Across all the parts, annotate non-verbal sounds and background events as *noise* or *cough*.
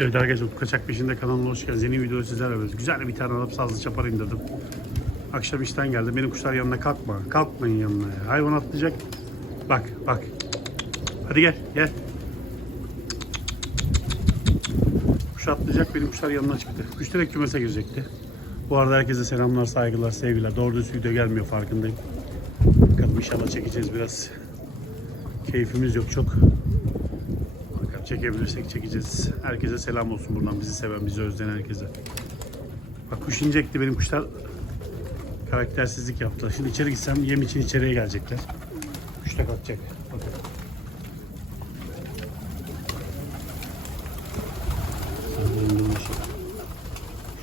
Evet arkadaşlar Kaçak Peşinde kanalına hoş geldiniz. Yeni video sizlerle beraber. Güzel bir tane alıp sazlı çapar indirdim. Akşam işten geldim. Benim kuşlar yanına kalkma. Kalkmayın yanına ya. Hayvan atlayacak. Bak bak. Hadi gel gel. Kuş atlayacak benim kuşlar yanına çıktı. Kuş direkt kümese girecekti. Bu arada herkese selamlar, saygılar, sevgiler. Doğru düz video gelmiyor farkındayım. Bakalım inşallah çekeceğiz biraz. Keyfimiz yok çok. Çekebilirsek çekeceğiz. Herkese selam olsun buradan bizi seven, bizi özleyen herkese. Bak kuş inecekti benim kuşlar karaktersizlik yaptılar. Şimdi içeri gitsem yem için içeriye gelecekler. Kuş da kalkacak. Bakın.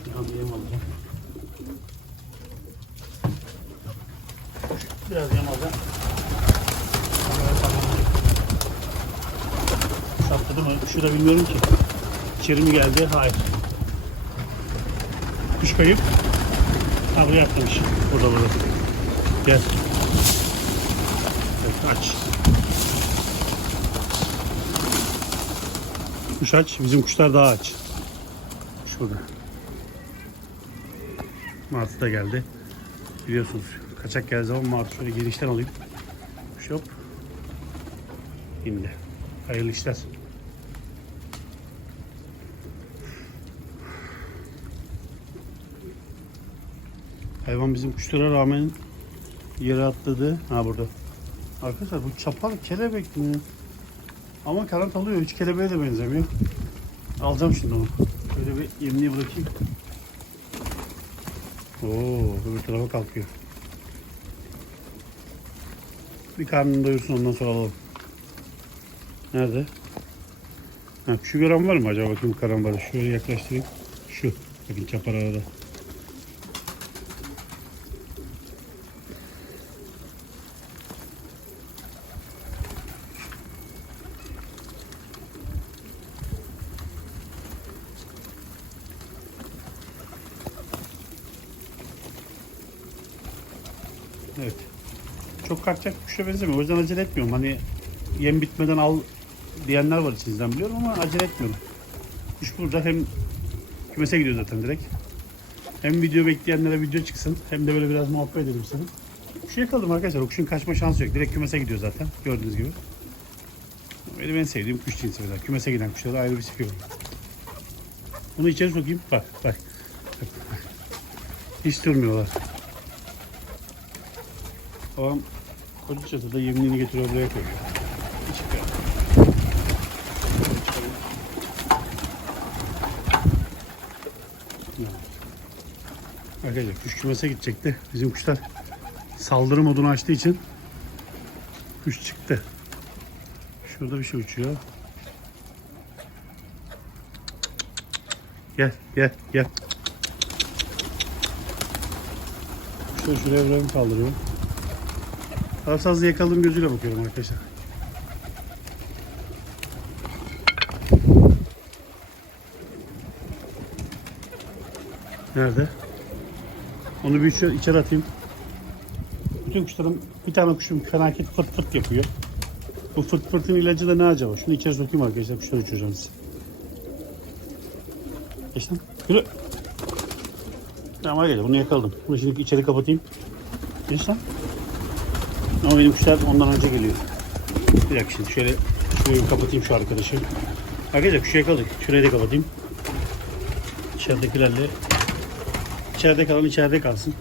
Şuradan yem alacağım. Biraz yem alacağım. Sapladı mı? Şu da bilmiyorum ki. İçeri mi geldi? Hayır. Kuş kayıp. Ha buraya atlamış. Burada burada. Gel. Evet, aç. Kuş aç. Bizim kuşlar daha aç. Şurada. Martı da geldi. Biliyorsunuz kaçak geldiği zaman Martı şöyle girişten alayım. Kuş hop. İndi. Hayırlı işler. Hayvan bizim kuşlara rağmen yere atladı. Ha burada. Arkadaşlar bu çapal kelebek mi? Ama kanat alıyor. Hiç kelebeğe de benzemiyor. Alacağım şimdi onu. Şöyle bir yemliğe bırakayım. Oo, öbür tarafa kalkıyor. Bir karnını doyursun ondan sonra alalım. Nerede? Ha, şu gören var mı acaba bakayım karambarı? Şöyle yaklaştırayım. Şu. Bakın çapar arada. Evet. Çok kalkacak kuşa benzemiyor. O yüzden acele etmiyorum. Hani yem bitmeden al diyenler var içinizden biliyorum ama acele etmiyorum. Kuş burada hem kümese gidiyor zaten direkt. Hem video bekleyenlere video çıksın hem de böyle biraz muhabbet edelim sana. Kuşu yakaladım arkadaşlar. O kuşun kaçma şansı yok. Direkt kümese gidiyor zaten. Gördüğünüz gibi. Benim en sevdiğim kuş cinsi mesela. Kümese giden kuşlara ayrı bir sıkıyor. Bunu içeri sokayım. Bak, bak. Hiç durmuyorlar. Babam koca çatıda yemliğini getiriyor buraya koyuyor. Arkadaşlar kuş kümese gidecekti. Bizim kuşlar saldırı modunu açtığı için kuş çıktı. Şurada bir şey uçuyor. Gel gel gel. Şöyle şuraya buraya kaldırıyorum. Tarafsızlı yakaladığım gözüyle bakıyorum arkadaşlar. Nerede? Onu bir içeri, içeri atayım. Bütün kuşlarım bir tane kuşum felaket fırt fırt yapıyor. Bu fırt fırtın ilacı da ne acaba? Şunu içeri sokayım arkadaşlar kuşları uçuracağım size. Geç lan. Yürü. Tamam hadi bunu yakaladım. Bunu şimdi içeri kapatayım. Geç lan. Ama benim kuşlar ondan önce geliyor. Bir dakika şimdi şöyle şurayı kapatayım şu arkadaşı. Arkadaşlar kuşu yakaladık. Şurayı da kapatayım. İçeridekilerle içeride kalan içeride kalsın.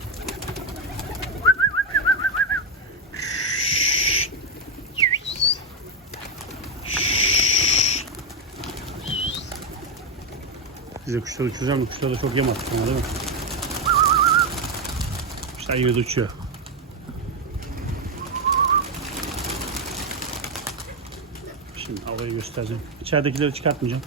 Size kuşları uçuracağım da kuşlara da çok yem attık değil mi? Kuşlar de uçuyor. Şimdi havayı göstereceğim. İçeridekileri çıkartmayacağım.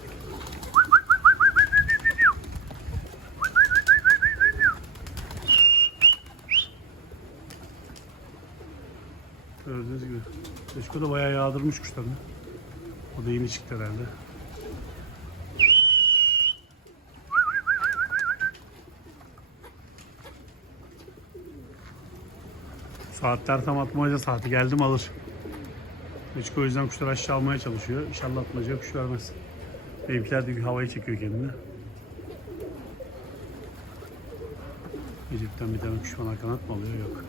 Gördüğünüz gibi. Esko da bayağı yağdırmış kuşlarını. O da yeni çıktı herhalde. Saatler tam atmaca saati. Geldim alır. Esko o yüzden kuşları aşağı almaya çalışıyor. İnşallah atmaca kuş vermez. Benimkiler de bir havaya çekiyor kendini. Gecikten bir tane kuş bana kanat mı alıyor? Yok.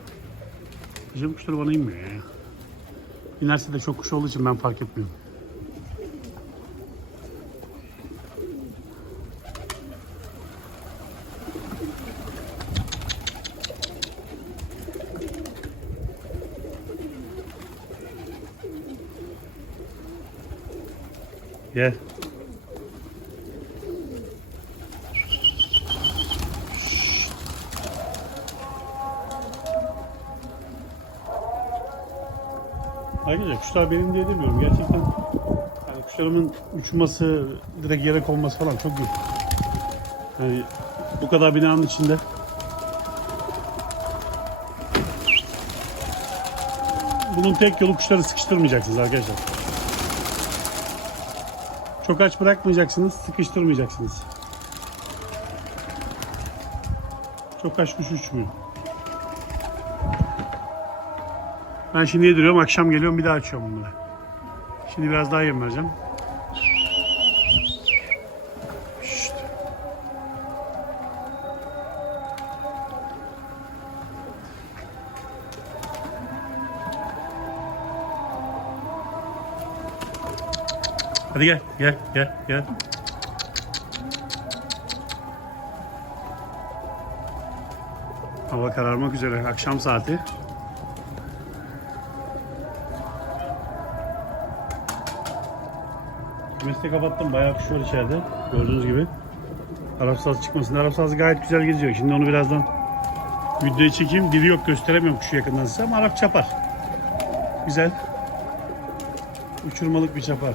Gece kuşları bana inmiyor ya. İnerse de çok kuş olduğu için ben fark etmiyorum. Gel. Ayrıca kuşlar benim diye demiyorum. Gerçekten yani kuşlarımın uçması, direkt yere konması falan çok iyi. Yani bu kadar binanın içinde bunun tek yolu kuşları sıkıştırmayacaksınız arkadaşlar. Çok aç bırakmayacaksınız, sıkıştırmayacaksınız. Çok aç kuş uçmuyor. Ben şimdi yediriyorum, akşam geliyorum bir daha açıyorum bunları. Şimdi biraz daha yem vereceğim. Hadi gel, gel, gel, gel. Hava kararmak üzere, akşam saati. Kümesi de kapattım. Bayağı kuş var içeride. Gördüğünüz gibi. Arap sazı çıkmasın. Arap sazı gayet güzel geziyor. Şimdi onu birazdan videoya çekeyim. Dili yok gösteremiyorum kuşu yakından size ama Arap çapar. Güzel. Uçurmalık bir çapar.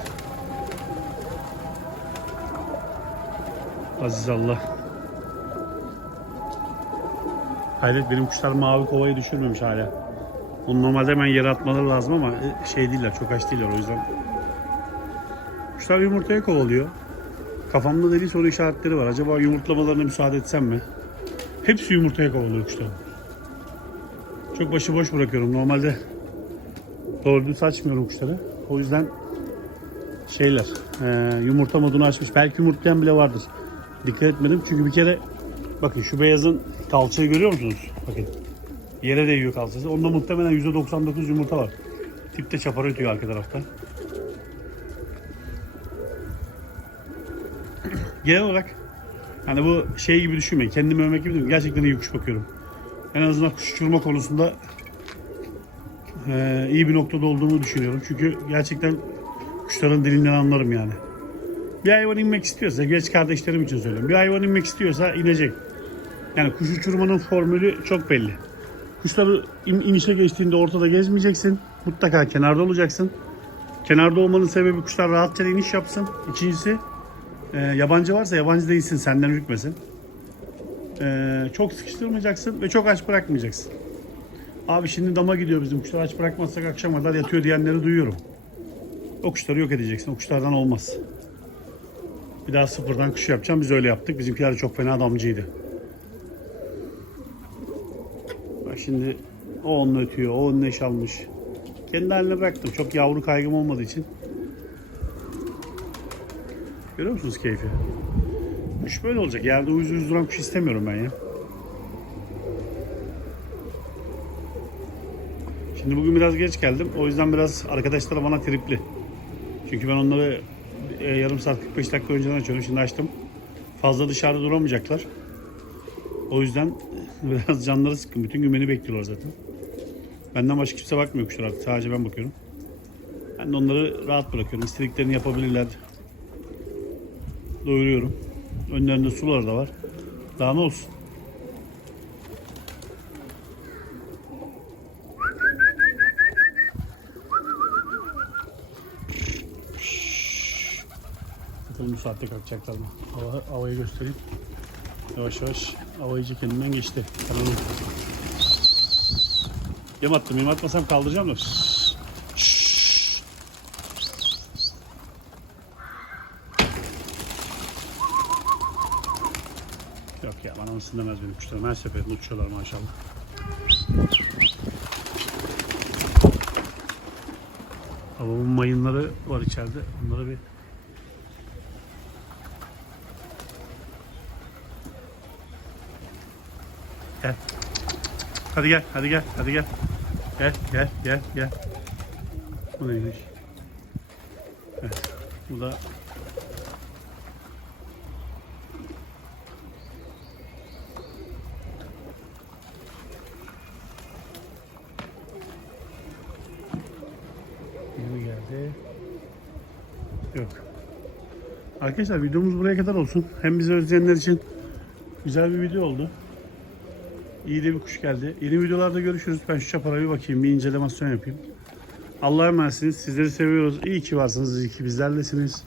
Aziz Allah. Hayret benim kuşlar mavi kovayı düşürmemiş hala. Onu normalde hemen yere atmaları lazım ama e, şey değiller, çok aç değiller o yüzden Kuşlar yumurtaya kovalıyor. Kafamda deli soru işaretleri var. Acaba yumurtlamalarına müsaade etsem mi? Hepsi yumurtaya kovalıyor kuşlar. Çok başıboş bırakıyorum. Normalde doğru düz açmıyorum kuşları. O yüzden şeyler e, yumurta modunu açmış. Belki yumurtlayan bile vardır. Dikkat etmedim çünkü bir kere bakın şu beyazın kalçayı görüyor musunuz? Bakın yere değiyor kalçası. Onda muhtemelen %99 yumurta var. Tipte çapar ötüyor arka tarafta. genel olarak hani bu şey gibi düşünmeyin. Kendimi övmek gibi değil. Gerçekten iyi kuş bakıyorum. En azından kuş uçurma konusunda eee, iyi bir noktada olduğumu düşünüyorum. Çünkü gerçekten kuşların dilinden anlarım yani. Bir hayvan inmek istiyorsa, geç kardeşlerim için söylüyorum. Bir hayvan inmek istiyorsa inecek. Yani kuş uçurmanın formülü çok belli. Kuşları in- inişe geçtiğinde ortada gezmeyeceksin. Mutlaka kenarda olacaksın. Kenarda olmanın sebebi kuşlar rahatça iniş yapsın. İkincisi ee, yabancı varsa yabancı değilsin senden ürkmesin. Ee, çok sıkıştırmayacaksın ve çok aç bırakmayacaksın. Abi şimdi dama gidiyor bizim kuşlar aç bırakmazsak akşama kadar yatıyor diyenleri duyuyorum. O kuşları yok edeceksin. O kuşlardan olmaz. Bir daha sıfırdan kuş yapacağım. Biz öyle yaptık. Bizimkiler de çok fena damcıydı. Bak şimdi o onunla ötüyor. O onunla eş almış. Kendi haline bıraktım. Çok yavru kaygım olmadığı için. Görüyor musunuz keyfi? Kuş böyle olacak. Yerde uyuz uyuz duran kuş istemiyorum ben ya. Şimdi bugün biraz geç geldim. O yüzden biraz arkadaşlar bana tripli. Çünkü ben onları e, yarım saat 45 dakika önceden açıyorum. Şimdi açtım. Fazla dışarıda duramayacaklar. O yüzden *laughs* biraz canları sıkkın. Bütün gün beni bekliyorlar zaten. Benden başka kimse bakmıyor kuşlar artık. Sadece ben bakıyorum. Ben de onları rahat bırakıyorum. İstediklerini yapabilirler doyuruyorum. Önlerinde sular da var. Daha ne olsun? Bakalım bu saatte kalkacaklar mı? Hava, havayı göstereyim. Yavaş yavaş hava iyice kendinden geçti. Kanalım. Yem attım. Yem atmasam kaldıracağım da. Yok ya bana mısın demez benim kuşlarım. Her seferinde uçuyorlar maşallah. Babamın mayınları var içeride. Onları bir Hadi gel, hadi gel, hadi gel. Gel, gel, gel, gel. Bu neymiş? Evet. Bu da Yeni geldi. Yok. Arkadaşlar videomuz buraya kadar olsun. Hem bizi özleyenler için güzel bir video oldu. İyi de bir kuş geldi. Yeni videolarda görüşürüz. Ben şu çapara bir bakayım. Bir incelemasyon yapayım. Allah'a emanetsiniz. Sizleri seviyoruz. İyi ki varsınız. İyi ki bizlerlesiniz.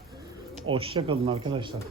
Hoşça kalın arkadaşlar.